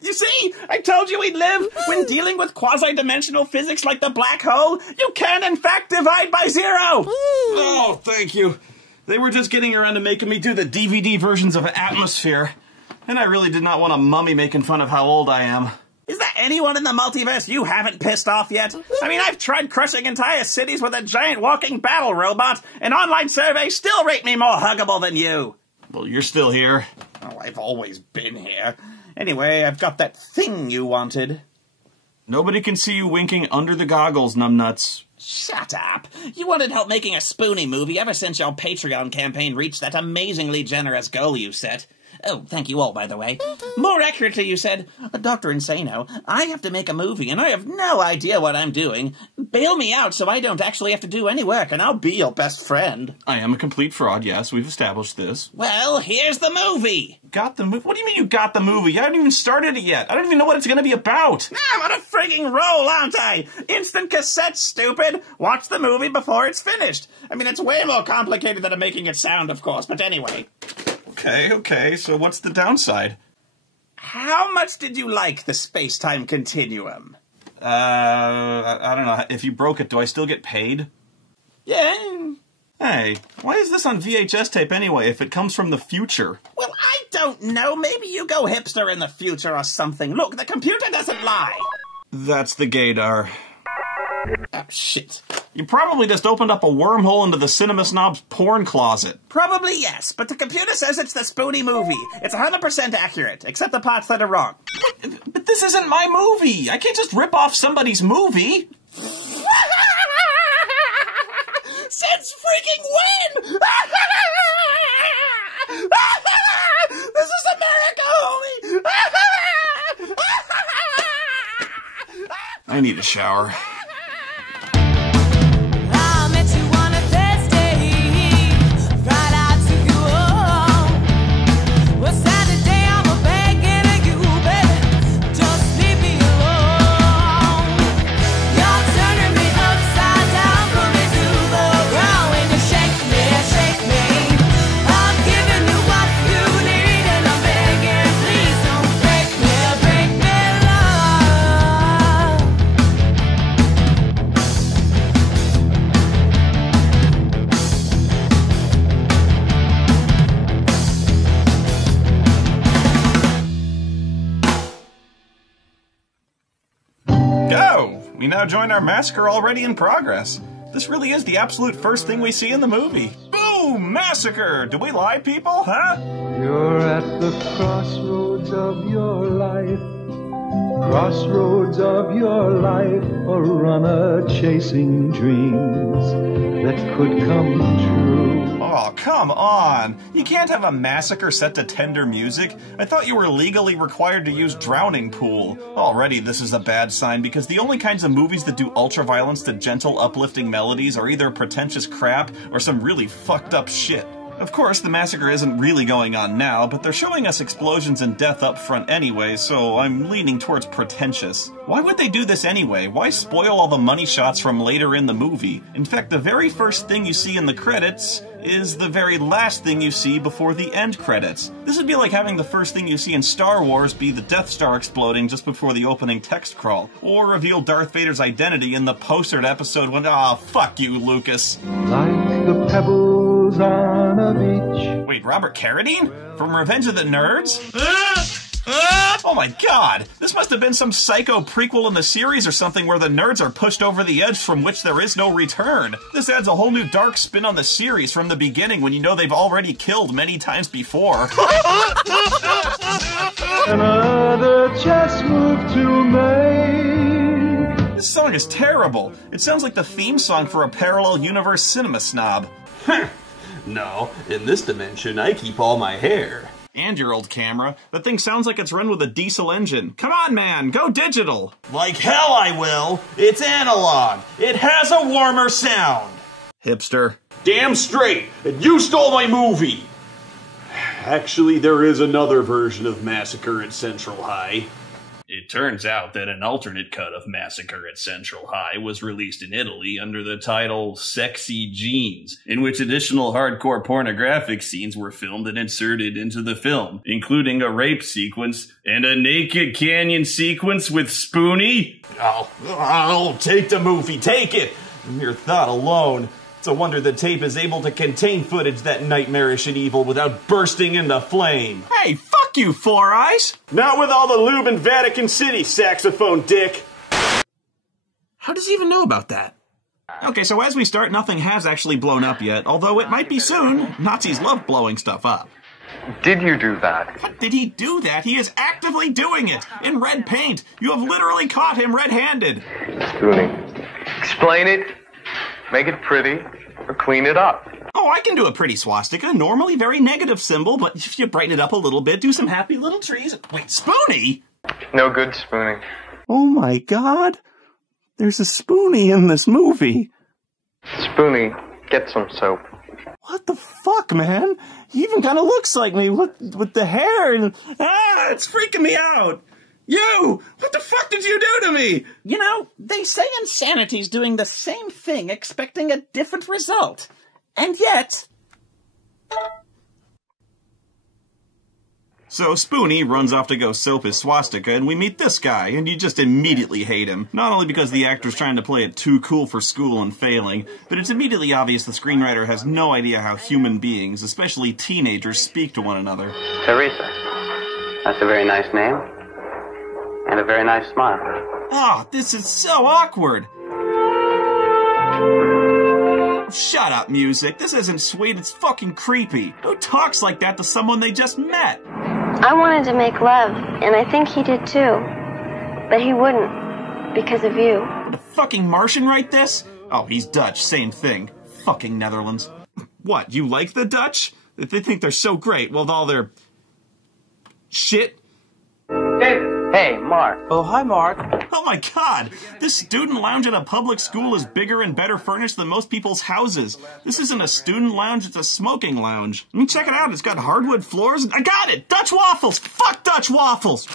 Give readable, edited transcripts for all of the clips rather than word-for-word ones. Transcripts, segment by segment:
You see? I told you we'd live. When dealing with quasi-dimensional physics like the black hole, you can, in fact, divide by zero. Oh, thank you. They were just getting around to making me do the DVD versions of Atmosphere. And I really did not want a mummy making fun of how old I am. Is there anyone in the multiverse you haven't pissed off yet? I mean, I've tried crushing entire cities with a giant walking battle robot, and online surveys still rate me more huggable than you. Well, you're still here. Oh, I've always been here. Anyway, I've got that thing you wanted. Nobody can see you winking under the goggles, numbnuts. Shut up. You wanted help making a Spoonie movie ever since your Patreon campaign reached that amazingly generous goal you set. Oh, thank you all, by the way. More accurately, you said, Dr. Insano, I have to make a movie, and I have no idea what I'm doing. Bail me out so I don't actually have to do any work, and I'll be your best friend. I am a complete fraud, yes, we've established this. Well, here's the movie. Got the movie? What do you mean you got the movie? I haven't even started it yet. I don't even know what it's going to be about. I'm on a frigging roll, aren't I? Instant cassette, stupid. Watch the movie before it's finished. I mean, it's way more complicated than I'm making it sound, of course, but anyway. Okay, so what's the downside? How much did you like the space-time continuum? I don't know. If you broke it, do I still get paid? Yeah. Hey, why is this on VHS tape anyway if it comes from the future? Well, I don't know. Maybe you go hipster in the future or something. Look, the computer doesn't lie. That's the gaydar. Oh, shit. You probably just opened up a wormhole into the Cinema Snob's porn closet. Probably yes, but the computer says it's the Spoonie movie. It's 100% accurate, except the parts that are wrong. But this isn't my movie. I can't just rip off somebody's movie. Since freaking when? This is America, homie! I need a shower. We now join our massacre already in progress. This really is the absolute first thing we see in the movie. Boom! Massacre! Do we lie, people? Huh? You're at the crossroads of your life. Crossroads of your life. A runner chasing dreams that could come true. Oh, come on! You can't have a massacre set to tender music. I thought you were legally required to use Drowning Pool. Already this is a bad sign because the only kinds of movies that do ultra-violence to gentle, uplifting melodies are either pretentious crap or some really fucked up shit. Of course, the massacre isn't really going on now, but they're showing us explosions and death up front anyway, so I'm leaning towards pretentious. Why would they do this anyway? Why spoil all the money shots from later in the movie? In fact, the very first thing you see in the credits is the very last thing you see before the end credits. This would be like having the first thing you see in Star Wars be the Death Star exploding just before the opening text crawl, or reveal Darth Vader's identity in the post-credit episode when, fuck you, Lucas. Like the pebbles on a beach. Wait, Robert Carradine? From Revenge of the Nerds? Oh my god! This must have been some psycho prequel in the series or something where the nerds are pushed over the edge from which there is no return. This adds a whole new dark spin on the series from the beginning when you know they've already killed many times before. Another chess move to make. This song is terrible. It sounds like the theme song for a parallel universe Cinema Snob. No, in this dimension I keep all my hair. And your old camera. That thing sounds like it's run with a diesel engine. Come on, man, go digital! Like hell I will! It's analog! It has a warmer sound! Hipster. Damn straight! And you stole my movie! Actually, there is another version of Massacre at Central High. It turns out that an alternate cut of Massacre at Central High was released in Italy under the title Sexy Genes, in which additional hardcore pornographic scenes were filmed and inserted into the film, including a rape sequence and a naked canyon sequence with Spoonie. I'll take the movie, take it! Mere thought alone. It's a wonder the tape is able to contain footage that nightmarish and evil without bursting into flame. Hey, fuck you, Four Eyes! Not with all the lube in Vatican City, saxophone dick! How does he even know about that? Okay, so as we start, nothing has actually blown up yet, although it might be soon. Nazis love blowing stuff up. Did you do that? What, did he do that? He is actively doing it! In red paint! You have literally caught him red-handed! Spooning. Explain it, make it pretty, or clean it up. Oh, I can do a pretty swastika, normally very negative symbol, but if you brighten it up a little bit, do some happy little trees... Wait, Spoonie? No good spooning. Oh my god! There's a Spoonie in this movie! Spoonie, get some soap. What the fuck, man? He even kind of looks like me with the hair and... Ah, it's freaking me out! You! What the fuck did you do to me? You know, they say insanity's doing the same thing, expecting a different result. And yet... So Spoonie runs off to go soap his swastika, and we meet this guy, and you just immediately hate him. Not only because the actor's trying to play it too cool for school and failing, but it's immediately obvious the screenwriter has no idea how human beings, especially teenagers, speak to one another. Teresa. That's a very nice name. And a very nice smile. Oh, this is so awkward! Shut up, music. This isn't sweet, it's fucking creepy. Who talks like that to someone they just met? I wanted to make love, and I think he did too. But he wouldn't, because of you. Would a fucking Martian write this? Oh, he's Dutch, same thing. Fucking Netherlands. What, you like the Dutch? They think they're so great, well, all their... shit? Hey, Mark. Oh, hi, Mark. Oh my god! This student lounge at a public school is bigger and better furnished than most people's houses. This isn't a student lounge, it's a smoking lounge. I mean, check it out, it's got hardwood floors. I got it! Dutch waffles! Fuck Dutch waffles!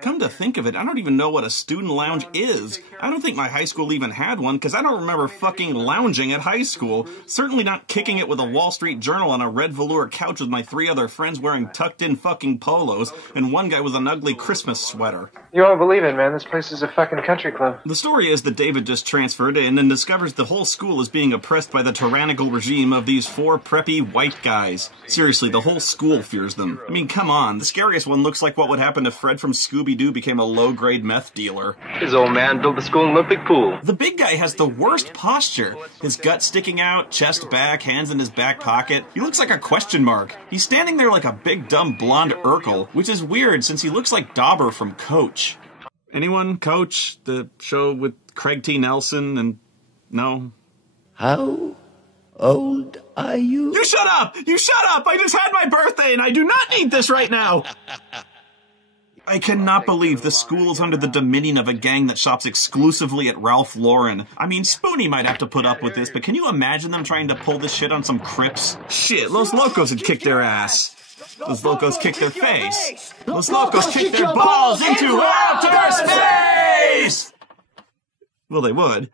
Come to think of it, I don't even know what a student lounge is. I don't think my high school even had one, because I don't remember fucking lounging at high school. Certainly not kicking it with a Wall Street Journal on a red velour couch with my 3 other friends wearing tucked-in fucking polos, and one guy with an ugly Christmas sweater. You won't believe it, man. This place is a fucking country club. The story is that David just transferred in and discovers the whole school is being oppressed by the tyrannical regime of these 4 preppy white guys. Seriously, the whole school fears them. I mean, come on. The scariest one looks like what would happen if Fred from Scooby-Doo became a low-grade meth dealer. His old man built the school Olympic pool. The big guy has the worst posture. His gut sticking out, chest back, hands in his back pocket. He looks like a question mark. He's standing there like a big dumb blonde Urkel, which is weird since he looks like Dauber from Coach. Anyone? Coach? The show with Craig T. Nelson and... no? How old are you? You shut up! You shut up! I just had my birthday and I do not need this right now! I cannot believe the school is under the dominion of a gang that shops exclusively at Ralph Lauren. I mean, Spoonie might have to put up with this, but can you imagine them trying to pull this shit on some Crips? Shit, Los Locos had kicked their ass. Los Locos kicked their face. Los Locos kicked their balls into outer space! Well, they would.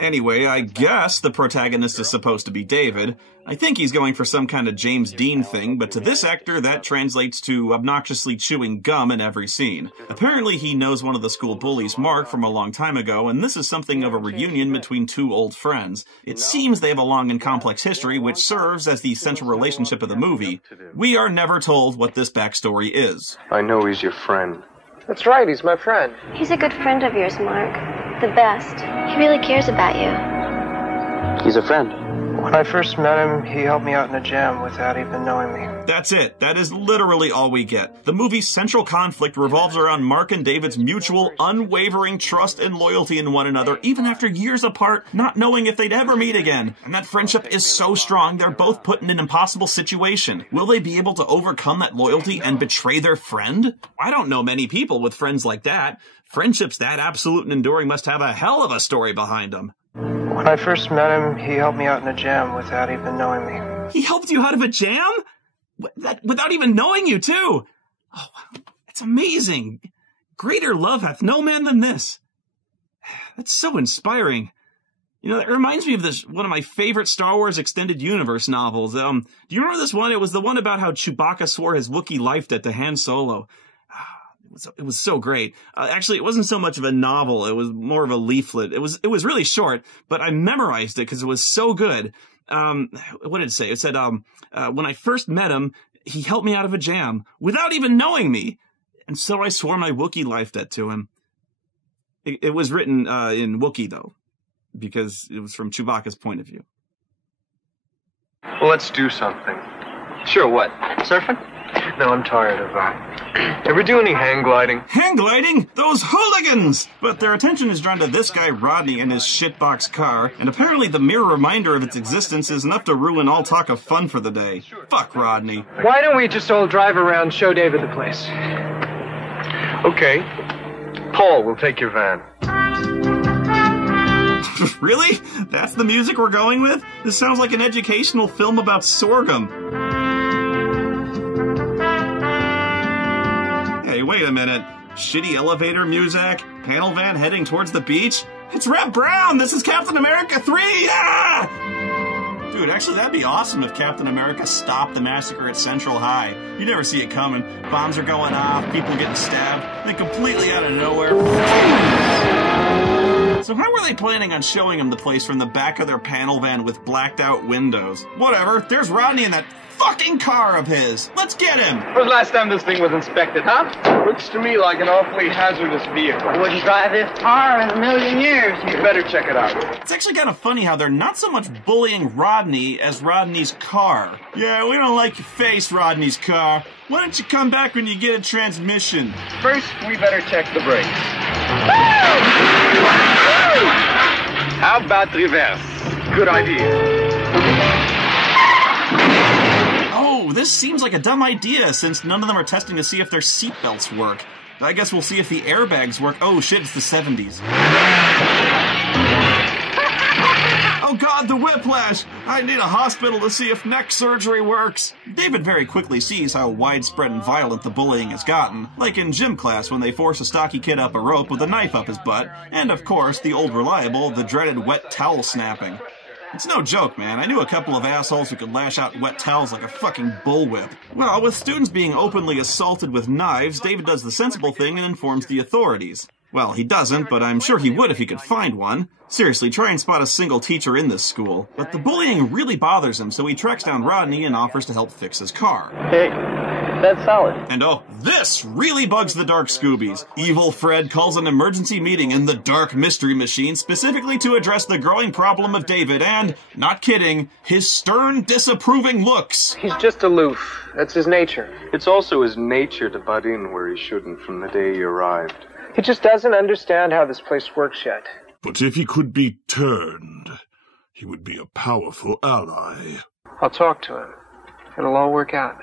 Anyway, I guess the protagonist is supposed to be David. I think he's going for some kind of James Dean thing, but to this actor, that translates to obnoxiously chewing gum in every scene. Apparently, he knows one of the school bullies, Mark, from a long time ago, and this is something of a reunion between 2 old friends. It seems they have a long and complex history, which serves as the central relationship of the movie. We are never told what this backstory is. I know he's your friend. That's right, he's my friend. He's a good friend of yours, Mark. The best. He really cares about you. He's a friend. When I first met him, he helped me out in a jam without even knowing me. That's it. That is literally all we get. The movie's central conflict revolves around Mark and David's mutual, unwavering trust and loyalty in one another, even after years apart, not knowing if they'd ever meet again. And that friendship is so strong, they're both put in an impossible situation. Will they be able to overcome that loyalty and betray their friend? I don't know many people with friends like that. Friendships that absolute and enduring must have a hell of a story behind them. When I first met him, he helped me out in a jam without even knowing me. He helped you out of a jam? Without even knowing you, too? Oh, It's amazing. Greater love hath no man than this. That's so inspiring. You know, it reminds me of one of my favorite Star Wars Extended Universe novels. Do you remember this one? It was the one about how Chewbacca swore his Wookiee life debt to Han Solo. It was so great. Actually, it wasn't so much of a novel. It was more of a leaflet. It was really short, but I memorized it because it was so good. What did it say? It said, when I first met him, he helped me out of a jam without even knowing me. And so I swore my Wookiee life debt to him. It was written in Wookiee, though, because it was from Chewbacca's point of view. Well, let's do something. Sure, what? Surfing? No, I'm tired of that. Ever do any hang gliding? Hang gliding? Those hooligans! But their attention is drawn to this guy Rodney and his shitbox car, and apparently the mere reminder of its existence is enough to ruin all talk of fun for the day. Fuck Rodney. Why don't we just all drive around, show David the place? Okay. Paul, we'll take your van. Really? That's the music we're going with? This sounds like an educational film about sorghum. Hey, wait a minute. Shitty elevator music? Panel van heading towards the beach? It's Reb Brown! This is Captain America 3! Ah! Dude, actually, that'd be awesome if Captain America stopped the massacre at Central High. You never see it coming. Bombs are going off, people getting stabbed, then completely out of nowhere. So how were they planning on showing him the place from the back of their panel van with blacked out windows? Whatever, there's Rodney in that fucking car of his. Let's get him! When was the last time this thing was inspected, huh? Looks to me like an awfully hazardous vehicle. I wouldn't drive this car in a million years. You better check it out. It's actually kind of funny how they're not so much bullying Rodney as Rodney's car. Yeah, we don't like your face, Rodney's car. Why don't you come back when you get a transmission? First, we better check the brakes. How about reverse? Good idea. Oh, this seems like a dumb idea since none of them are testing to see if their seatbelts work. I guess we'll see if the airbags work. Oh shit, it's the 70s. Oh god, the whiplash! I need a hospital to see if neck surgery works. David very quickly sees how widespread and violent the bullying has gotten, like in gym class when they force a stocky kid up a rope with a knife up his butt, and of course, the old reliable, the dreaded wet towel snapping. It's no joke, man. I knew a couple of assholes who could lash out wet towels like a fucking bullwhip. Well, with students being openly assaulted with knives, David does the sensible thing and informs the authorities. Well, he doesn't, but I'm sure he would if he could find one. Seriously, try and spot a single teacher in this school. But the bullying really bothers him, so he tracks down Rodney and offers to help fix his car. Hey, that's solid. And oh, this really bugs the Dark Scoobies. Evil Fred calls an emergency meeting in the Dark Mystery Machine specifically to address the growing problem of David and, not kidding, his stern, disapproving looks. He's just aloof. That's his nature. It's also his nature to butt in where he shouldn't from the day he arrived. He just doesn't understand how this place works yet. But if he could be turned, he would be a powerful ally. I'll talk to him. It'll all work out.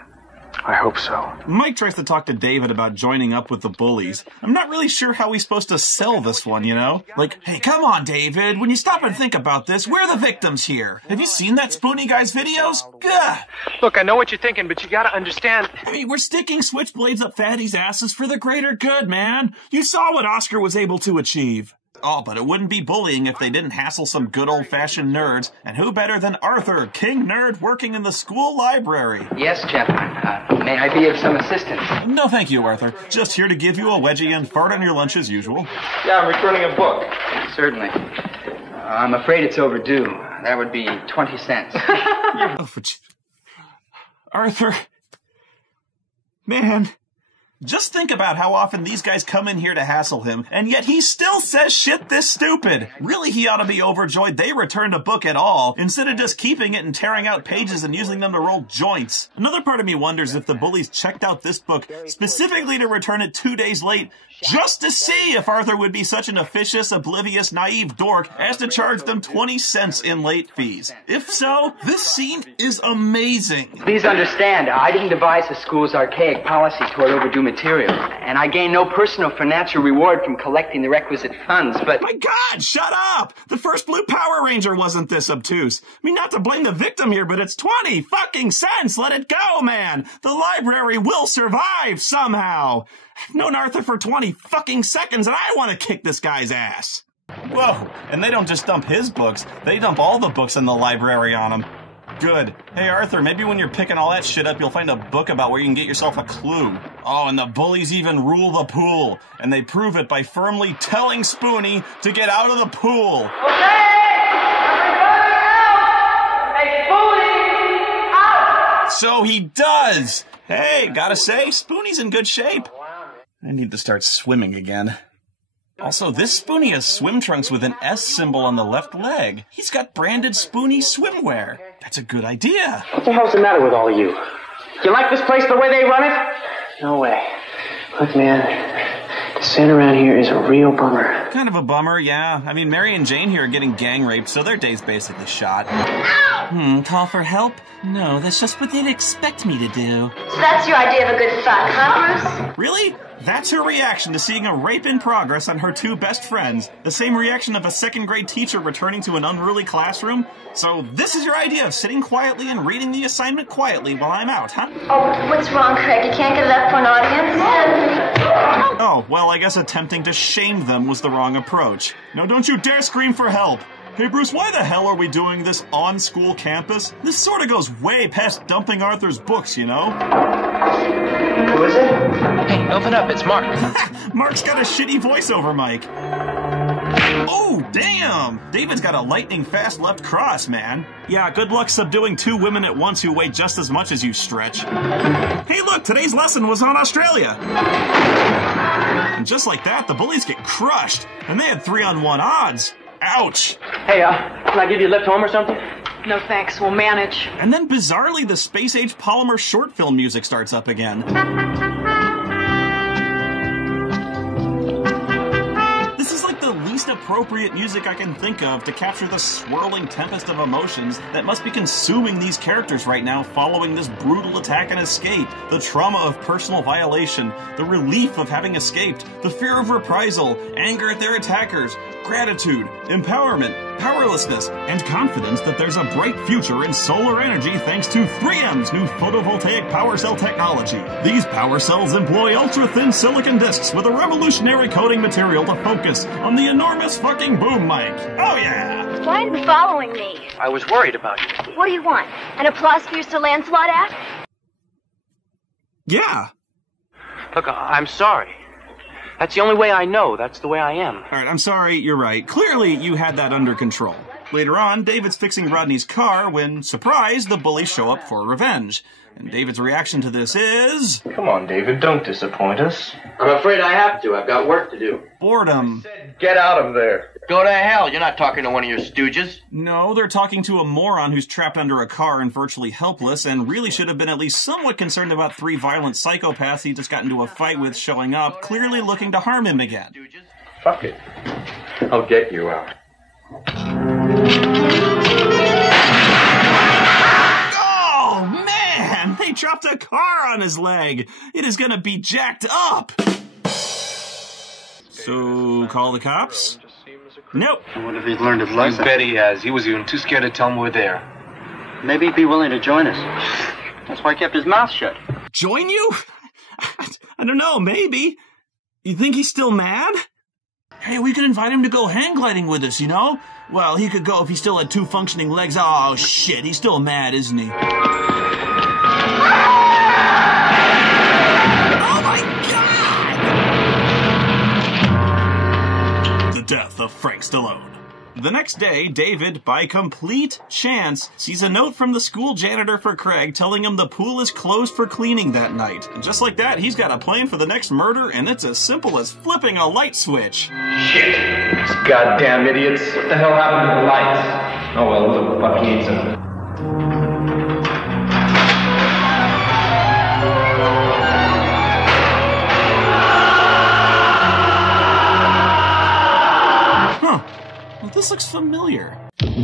I hope so. Mike tries to talk to David about joining up with the bullies. I'm not really sure how he's supposed to sell this one, you know? Like, hey, come on, David. When you stop and think about this, we're the victims here. Have you seen that Spoonie guy's videos? Gah! Look, I know what you're thinking, but you gotta understand. I mean, we're sticking switchblades up fatties' asses for the greater good, man. You saw what Oscar was able to achieve. Oh, but it wouldn't be bullying if they didn't hassle some good old-fashioned nerds. And who better than Arthur, king nerd working in the school library? Yes, gentlemen. May I be of some assistance? No, thank you, Arthur. Just here to give you a wedgie and fart on your lunch as usual. Yeah, I'm returning a book. Certainly. I'm afraid it's overdue. That would be 20 cents. Oh, Arthur. Man. Just think about how often these guys come in here to hassle him, and yet he still says shit this stupid. Really, he ought to be overjoyed they returned a book at all, instead of just keeping it and tearing out pages and using them to roll joints. Another part of me wonders if the bullies checked out this book specifically to return it 2 days late, just to see if Arthur would be such an officious, oblivious, naive dork as to charge them 20 cents in late fees. If so, this scene is amazing. Please understand, I didn't devise the school's archaic policy toward overdue material, and I gain no personal financial reward from collecting the requisite funds, but... My God, shut up! The first Blue Power Ranger wasn't this obtuse. I mean, not to blame the victim here, but it's 20 fucking cents! Let it go, man! The library will survive somehow! I've known Arthur for 20 fucking seconds, and I want to kick this guy's ass! Whoa, and they don't just dump his books, they dump all the books in the library on him. Good. Hey, Arthur, maybe when you're picking all that shit up, you'll find a book about where you can get yourself a clue. Oh, and the bullies even rule the pool, and they prove it by firmly telling Spoonie to get out of the pool. Okay! Everybody out! Hey, Spoonie! Out! So he does! Hey, gotta say, Spoonie's in good shape. I need to start swimming again. Also, this Spoonie has swim trunks with an S symbol on the left leg. He's got branded Spoonie swimwear. That's a good idea. What the hell's the matter with all of you? You like this place the way they run it? No way. Look, man, to stand around here is a real bummer. Kind of a bummer, yeah. I mean, Mary and Jane here are getting gang raped, so their day's basically shot. Call for help? No, that's just what they'd expect me to do. So that's your idea of a good fuck, huh, Bruce? Really? That's her reaction to seeing a rape in progress on her two best friends. The same reaction of a second-grade teacher returning to an unruly classroom. So this is your idea of sitting quietly and reading the assignment quietly while I'm out, huh? Oh, what's wrong, Craig? You can't get it up for an audience? Oh, well, I guess attempting to shame them was the wrong approach. No, don't you dare scream for help. Hey, Bruce, why the hell are we doing this on school campus? This sort of goes way past dumping Arthur's books, you know? Who is it? Hey, open up, it's Mark. Mark's got a shitty voiceover mic. Oh, damn! David's got a lightning-fast left cross, man. Yeah, good luck subduing two women at once who weigh just as much as you, Stretch. Hey, look, today's lesson was on Australia. And just like that, the bullies get crushed, and they had 3-on-1 odds. Ouch! Hey, can I give you a lift home or something? No thanks, we'll manage. And then bizarrely, the space-age polymer short film music starts up again. This is like the least appropriate music I can think of to capture the swirling tempest of emotions that must be consuming these characters right now following this brutal attack and escape. The trauma of personal violation, the relief of having escaped, the fear of reprisal, anger at their attackers, gratitude, empowerment, powerlessness, and confidence that there's a bright future in solar energy thanks to 3M's new photovoltaic power cell technology. These power cells employ ultra-thin silicon discs with a revolutionary coating material to focus on the enormous fucking boom mic. Oh yeah! Why are you following me? I was worried about you. What do you want? An applause for your Sir Lancelot act? Yeah. Look, I'm sorry. That's the only way I know. That's the way I am. All right, I'm sorry, you're right. Clearly, you had that under control. Later on, David's fixing Rodney's car when, surprise, the bullies show up for revenge. And David's reaction to this is... Come on, David, don't disappoint us. I'm afraid I have to. I've got work to do. Boredom. Get out of there. Go to hell. You're not talking to one of your stooges. No, they're talking to a moron who's trapped under a car and virtually helpless and really should have been at least somewhat concerned about 3 violent psychopaths he just got into a fight with showing up, clearly looking to harm him again. Fuck it. I'll get you out. Oh, man! They dropped a car on his leg! It is gonna be jacked up! So, call the cops? Nope. I wonder if he's learned his lesson. I bet he has. He was even too scared to tell him we're there. Maybe he'd be willing to join us. That's why he kept his mouth shut. Join you? I don't know, maybe. You think he's still mad? Hey, we could invite him to go hang gliding with us, you know? Well, he could go if he still had 2 functioning legs. Oh, shit, he's still mad, isn't he? Oh, my God! The death of Frank Stallone. The next day, David, by complete chance, sees a note from the school janitor for Craig telling him the pool is closed for cleaning that night. And just like that, he's got a plan for the next murder, and it's as simple as flipping a light switch. Shit! These goddamn idiots. What the hell happened to the lights? Oh well, who the fuck needs them? This looks familiar.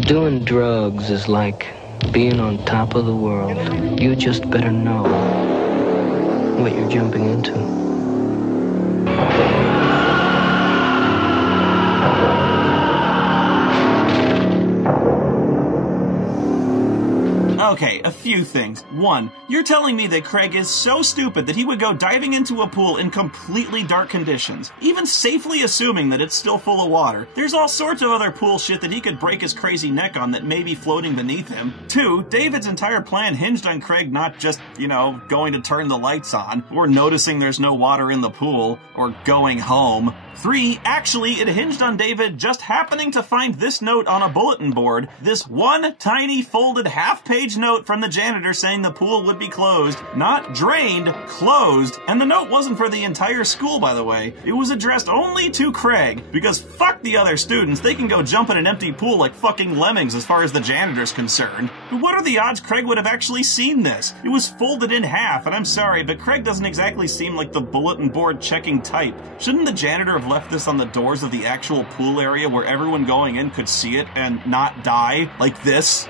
Doing drugs is like being on top of the world. You just better know what you're jumping into. Okay, a few things. One, you're telling me that Craig is so stupid that he would go diving into a pool in completely dark conditions, even safely assuming that it's still full of water. There's all sorts of other pool shit that he could break his crazy neck on that may be floating beneath him. Two, David's entire plan hinged on Craig not just, going to turn the lights on, or noticing there's no water in the pool, or going home. Three, actually, it hinged on David just happening to find this note on a bulletin board, this one tiny folded half-page note from the janitor saying the pool would be closed. Not drained, closed. And the note wasn't for the entire school, by the way. It was addressed only to Craig, because fuck the other students, they can go jump in an empty pool like fucking lemmings as far as the janitor's concerned. But what are the odds Craig would have actually seen this? It was folded in half, and I'm sorry, but Craig doesn't exactly seem like the bulletin board checking type. Shouldn't the janitor have left this on the doors of the actual pool area where everyone going in could see it and not die? Like this?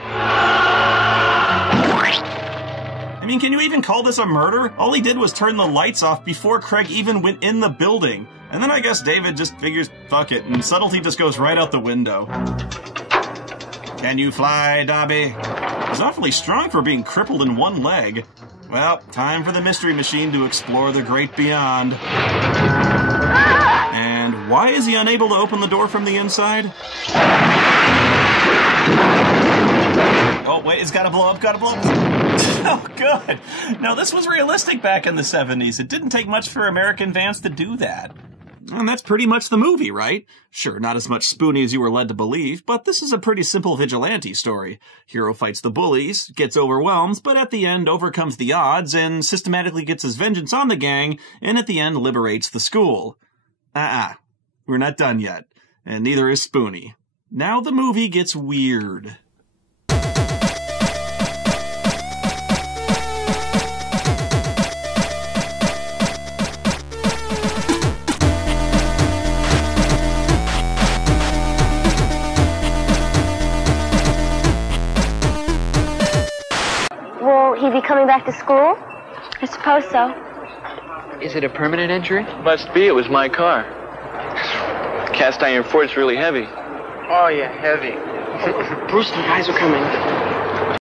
I mean, can you even call this a murder? All he did was turn the lights off before Craig even went in the building. And then I guess David just figures, fuck it, and subtlety just goes right out the window. Can you fly, Dobby? He's awfully strong for being crippled in one leg. Well, time for the Mystery Machine to explore the great beyond. And why is he unable to open the door from the inside? Oh, wait, it's gotta blow up, Oh, good. Now, this was realistic back in the 70s. It didn't take much for American vans to do that. And that's pretty much the movie, right? Sure, not as much spoony as you were led to believe, but this is a pretty simple vigilante story. Hero fights the bullies, gets overwhelmed, but at the end overcomes the odds and systematically gets his vengeance on the gang, and at the end liberates the school. We're not done yet. And neither is Spoony. Now the movie gets weird. Will he be coming back to school? I suppose so. Is it a permanent injury? Must be. It was my car. Cast iron Ford's really heavy. Oh, yeah, heavy. Bruce, the guys are coming.